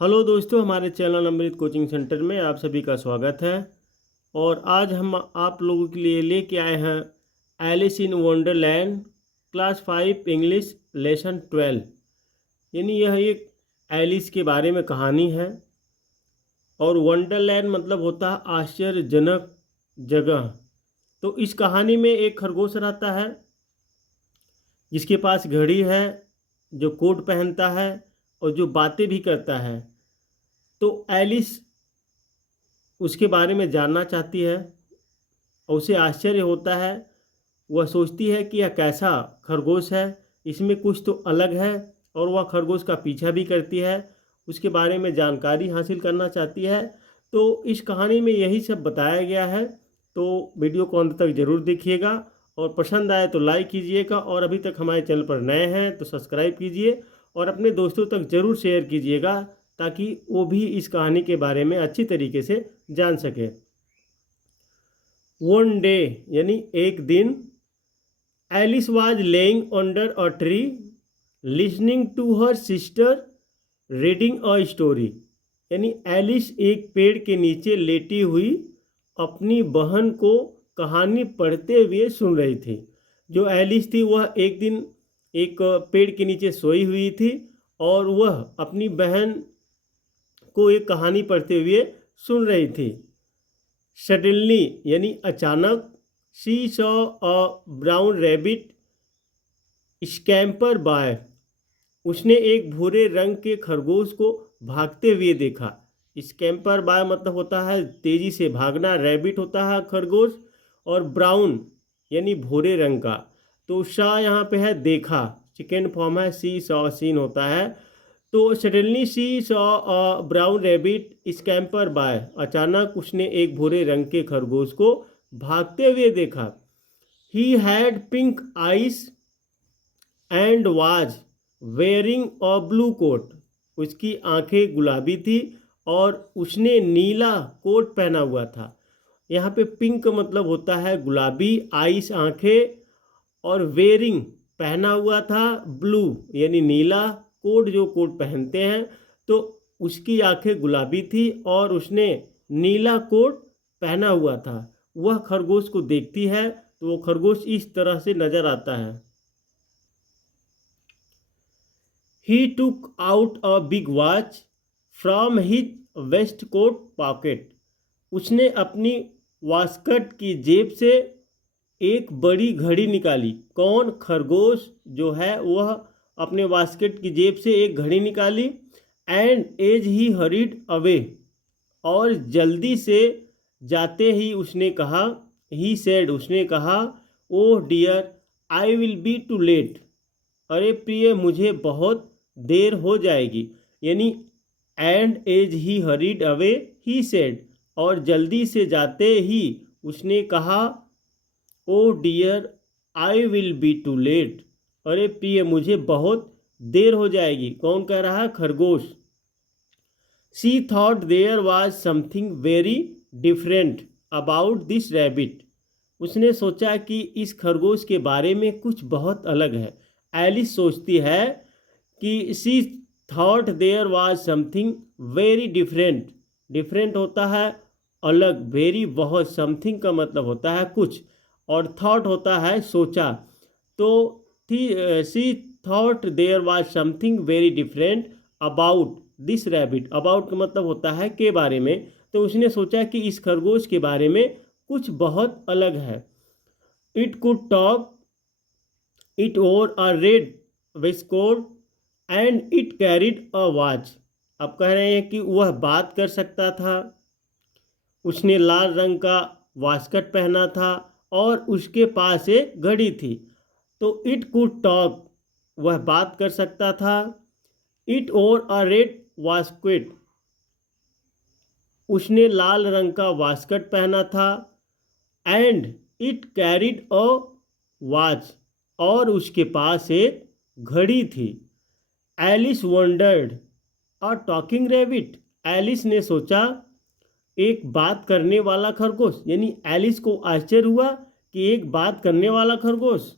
Hello दोस्तों, हमारे channel अमृत coaching centre में आप सभी का स्वागत है। और आज हम आप लोगों के लिए लेके आए हैं Alice in Wonderland class 5 English lesson 12। यानी यह एक एलिस के बारे में कहानी है। और वंडरलैंड मतलब होता है आश्चर्यजनक जगह। तो इस कहानी में एक खरगोश रहता है जिसके पास घड़ी है, जो कोट पहनता है और जो बातें भी करता है। तो एलिस उसके बारे में जानना चाहती है और उसे आश्चर्य होता है। वह सोचती है कि यह कैसा खरगोश है, इसमें कुछ तो अलग है। और वह खरगोश का पीछा भी करती है, उसके बारे में जानकारी हासिल करना चाहती है। तो इस कहानी में यही सब बताया गया है। तो वीडियो को अंत तक ज़रूर देखिएगा और पसंद आए तो लाइक कीजिएगा, और अभी तक हमारे चैनल पर नए हैं तो सब्सक्राइब कीजिए और अपने दोस्तों तक ज़रूर शेयर कीजिएगा ताकि वो भी इस कहानी के बारे में अच्छी तरीके से जान सके। वन डे यानी एक दिन, Alice was lying under a tree listening to her sister reading a story. यानी एलिस एक पेड़ के नीचे लेटी हुई अपनी बहन को कहानी पढ़ते हुए सुन रही थी। जो एलिस थी वह एक दिन एक पेड़ के नीचे सोई हुई थी और वह अपनी बहन को एक कहानी पढ़ते हुए सुन रही थी। सडनली यानी अचानक, she saw a brown rabbit scamper by. उसने एक भूरे रंग के खरगोश को भागते हुए देखा। स्कैम्पर बाय मतलब होता है तेजी से भागना, रैबिट होता है खरगोश, और ब्राउन यानी भूरे रंग का। तो सा यहाँ पे है देखा, सेकेंड फॉर्म है सी सॉ, सीन होता है। तो suddenly she saw a brown rabbit scamper by. अचानक उसने एक भूरे रंग के खरगोश को भागते हुए देखा। He had pink eyes and was wearing a blue coat. उसकी आंखें गुलाबी थी और उसने नीला कोट पहना हुआ था। यहाँ पे पिंक मतलब होता है गुलाबी, आइस आंखें, और वेयरिंग पहना हुआ था, ब्लू यानी नीला कोट, जो कोट पहनते हैं। तो उसकी आंखें गुलाबी थी और उसने नीला कोट पहना हुआ था। वह खरगोश को देखती है तो वो खरगोश इस तरह से नजर आता है। He took out a big watch from his waistcoat pocket. उसने अपनी वास्कट की जेब से एक बड़ी घड़ी निकाली। कौन? खरगोश जो है वह अपने वास्कट की जेब से एक घड़ी निकाली। And as he hurried away, और जल्दी से जाते ही उसने कहा, ही सेड उसने कहा, oh dear I will be too late. अरे प्रिय, मुझे बहुत देर हो जाएगी। यानी and as he hurried away he said, और जल्दी से जाते ही उसने कहा, oh dear I will be too late. अरे प्रिय, मुझे बहुत देर हो जाएगी। कौन कह रहा है? खरगोश। She thought there was something very different about this rabbit. उसने सोचा कि इस खरगोश के बारे में कुछ बहुत अलग है। एलिस सोचती है कि she thought there was something very different. Different होता है अलग, वेरी बहुत, समथिंग का मतलब होता है कुछ, और थॉट होता है सोचा। तो थी she thought there was something very different about this rabbit. About का मतलब होता है के बारे में। तो उसने सोचा कि इस खरगोश के बारे में कुछ बहुत अलग है। It could talk, it wore a red waistcoat and it carried a watch. अब कह रहे हैं कि वह बात कर सकता था, उसने लाल रंग का वास्कट पहना था और उसके पास एक घड़ी थी। तो इट कुड टॉक, वह बात कर सकता था। इट ओर अ रेड वास्कट, उसने लाल रंग का वास्कट पहना था। And it carried a watch, और उसके पास एक घड़ी थी। Alice wondered, a talking rabbit. Alice ने सोचा एक बात करने वाला खरगोश। यानी एलिस को आश्चर्य हुआ कि एक बात करने वाला खरगोश।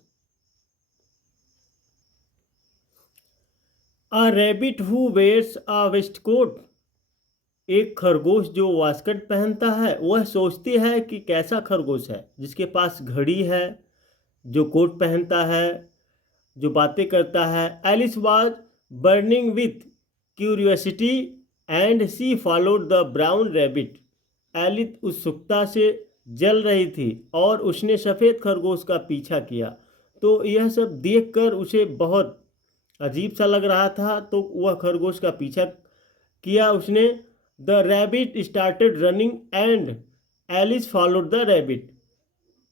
A rabbit who wears a waistcoat. एक खरगोश जो वास्कट पहनता है वह सोचती है कि कैसा खरगोश है जिसके पास घड़ी है, जो कोट पहनता है, जो बातें करता है। Alice was burning with curiosity and she followed the brown rabbit. Alice उत्सुकता से जल रही थी और उसने सफ़ेद खरगोश का पीछा किया। तो यह सब देखकर उसे बहुत अजीब सा लग रहा था, तो वह खरगोश का पीछा किया उसने। The rabbit started running and Alice followed the rabbit.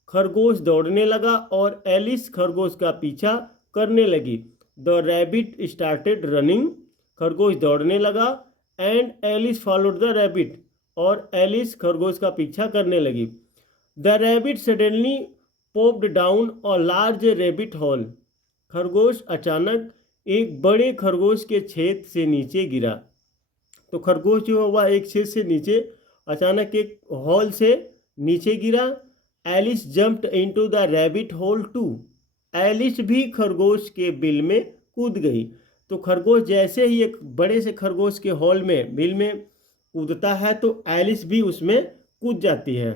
खरगोश दौड़ने लगा और एलिस खरगोश का पीछा करने लगी। द रैबिट स्टार्टेड रनिंग, खरगोश दौड़ने लगा, and Alice followed the rabbit, और एलिस खरगोश का पीछा करने लगी। The rabbit suddenly popped down a large rabbit hole. खरगोश अचानक एक बड़े खरगोश के छेद से नीचे गिरा। तो खरगोश जो है वह एक छेद से नीचे अचानक एक हॉल से नीचे गिरा। Alice jumped into the rabbit hole too. Alice भी खरगोश के बिल में कूद गई। तो खरगोश जैसे ही एक बड़े से खरगोश के हॉल में बिल में कूदता है तो एलिस भी उसमें कूद जाती है।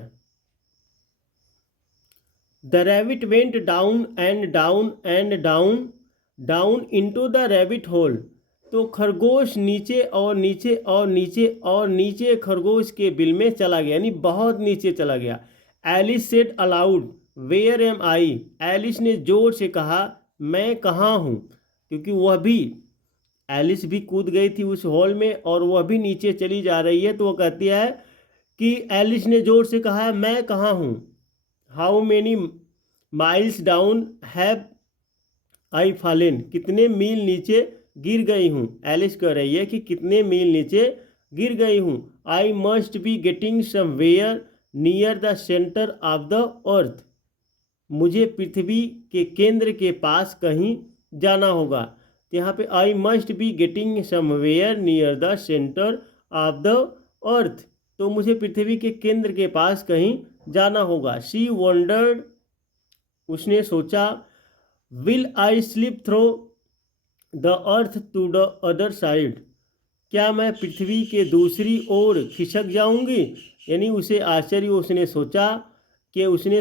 The rabbit went down and down and down down into the rabbit whole. तो खरगोश नीचे और नीचे और नीचे और नीचे खरगोश के बिल में चला गया, यानी बहुत नीचे चला गया। Alice said aloud where am I. Alice ने जोर से कहा मैं कहाँ हूँ, क्योंकि वह भी एलिस भी कूद गई थी उस हॉल में और वह भी नीचे चली जा रही है। तो वह कहती है कि एलिस ने जोर से कहा है मैं कहाँ हूँ। How many miles down have I fallen. कितने मील नीचे गिर गई हूँ। एलिस कह रही है कि कितने मील नीचे गिर गई हूँ। I must be getting somewhere near the centre of the earth. मुझे पृथ्वी के केंद्र के पास कहीं जाना होगा। तो यहाँ पे I must be getting somewhere near the centre of the earth, तो मुझे पृथ्वी के केंद्र के पास कहीं जाना होगा। शी वंडर्ड, उसने सोचा, will I slip through the earth to the other side. क्या मैं पृथ्वी के दूसरी ओर खिसक जाऊंगी। यानी उसे आश्चर्य, उसने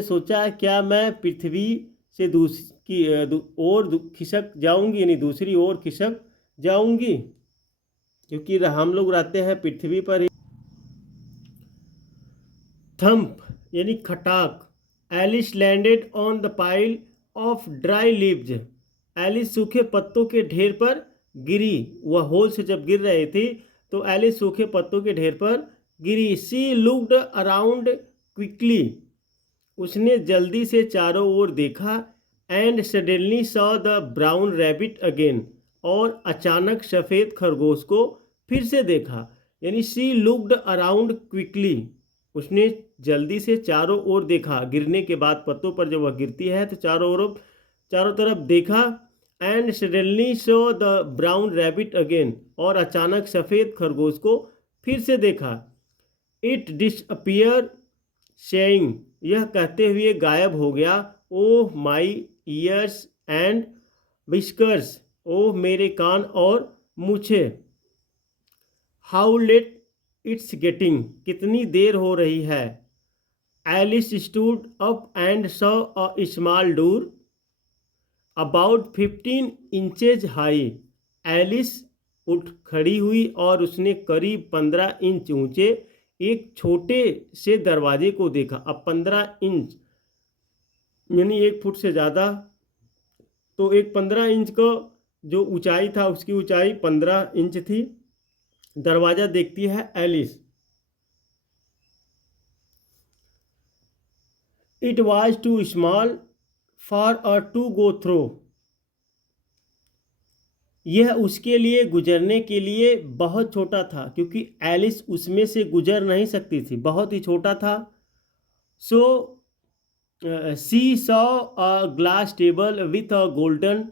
सोचा क्या मैं पृथ्वी से ओर खिसक जाऊंगी, यानी दूसरी ओर खिसक जाऊंगी, क्योंकि हम लोग रहते हैं पृथ्वी पर। थंप यानी खटाक। Alice landed on the pile of dry leaves. Alice सूखे पत्तों के ढेर पर गिरी। वह होल से जब गिर रहे थे तो एलिस सूखे पत्तों के ढेर पर गिरी। सी लुक्ड अराउंड क्विकली। उसने जल्दी से चारों ओर देखा। And suddenly saw the brown rabbit again. और अचानक सफ़ेद खरगोश को फिर से देखा। यानी सी लुक्ड अराउंड क्विकली, उसने जल्दी से चारों ओर देखा। गिरने के बाद पत्तों पर जब वह गिरती है तो चारों तरफ देखा। And suddenly so the brown rabbit again. और अचानक सफ़ेद खरगोश को फिर से देखा। इट डिसअपियर सेइंग, यह कहते हुए गायब हो गया, oh my ears and whiskers, oh मेरे कान और मूछे। हाउ लेट इट्स गेटिंग, कितनी देर हो रही है। Alice stood up and saw a small door about 15 inches high. Alice उठ खड़ी हुई और उसने करीब 15 इंच ऊंचे एक छोटे से दरवाजे को देखा। अब 15 इंच यानी 1 फुट से ज़्यादा, तो एक 15 इंच का जो ऊंचाई था उसकी ऊंचाई 15 इंच थी। दरवाज़ा देखती है Alice. It was too small for a to go through. यह उसके लिए गुजरने के लिए बहुत छोटा था, क्योंकि एलिस उसमें से गुजर नहीं सकती थी, बहुत ही छोटा था। So she saw a glass table with a golden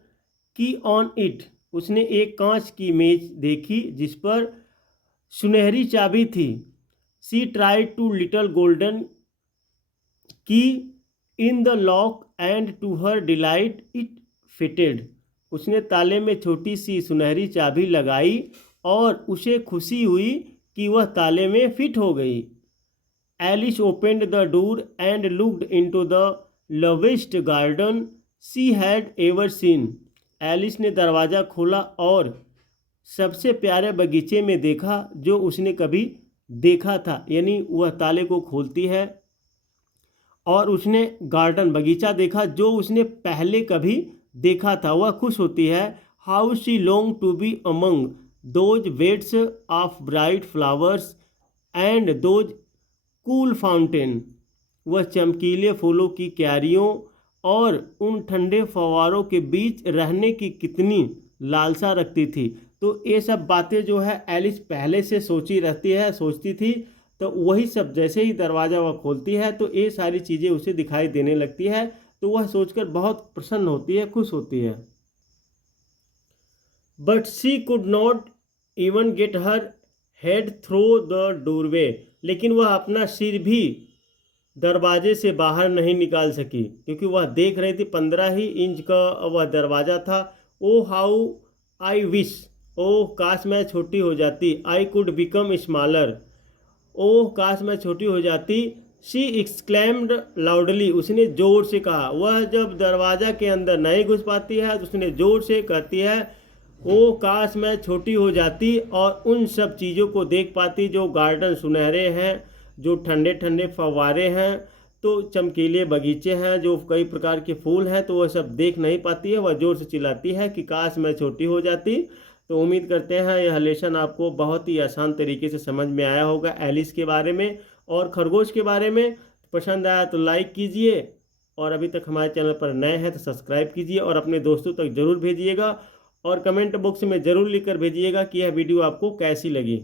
key on it. उसने एक कांच की मेज देखी जिस पर सुनहरी चाबी थी। She tried to little golden key in the lock and to her delight it fitted. उसने ताले में छोटी सी सुनहरी चाबी लगाई और उसे खुशी हुई कि वह ताले में फिट हो गई। Alice opened the door and looked into the loveliest garden she had ever seen. Alice ने दरवाज़ा खोला और सबसे प्यारे बगीचे में देखा जो उसने कभी देखा था। यानी वह ताले को खोलती है और उसने गार्डन बगीचा देखा जो उसने पहले कभी देखा था। वह खुश होती है। How she long to be among those beds of bright flowers and those cool fountain. वह चमकीले फूलों की क्यारियों और उन ठंडे फव्वारों के बीच रहने की कितनी लालसा रखती थी। तो ये सब बातें जो है एलिस पहले से सोचती थी। तो वही सब जैसे ही दरवाज़ा वह खोलती है तो ये सारी चीज़ें उसे दिखाई देने लगती है। तो वह सोचकर बहुत प्रसन्न होती है, खुश होती है। But she could not even get her head through the doorway. लेकिन वह अपना सिर भी दरवाजे से बाहर नहीं निकाल सकी क्योंकि वह देख रही थी 15 ही इंच का वह दरवाज़ा था। ओ हाउ आई विश, ओह काश मैं छोटी हो जाती। आई कुड बिकम स्मॉलर, ओह काश मैं छोटी हो जाती। शी एक्सक्लेम्ड लाउडली, उसने ज़ोर से कहा। वह जब दरवाज़ा के अंदर नहीं घुस पाती है तो उसने ज़ोर से कहती है ओह काश मैं छोटी हो जाती और उन सब चीज़ों को देख पाती जो गार्डन सुनहरे हैं, जो ठंडे ठंडे फव्वारे हैं, तो चमकीले बगीचे हैं, जो कई प्रकार के फूल हैं, तो वह सब देख नहीं पाती है। वह ज़ोर से चिल्लाती है कि काश मैं छोटी हो जाती। तो उम्मीद करते हैं यह लेसन आपको बहुत ही आसान तरीके से समझ में आया होगा एलिस के बारे में और खरगोश के बारे में। पसंद आया तो लाइक कीजिए और अभी तक हमारे चैनल पर नए हैं तो सब्सक्राइब कीजिए और अपने दोस्तों तक ज़रूर भेजिएगा और कमेंट बॉक्स में ज़रूर लिखकर भेजिएगा कि यह वीडियो आपको कैसी लगी।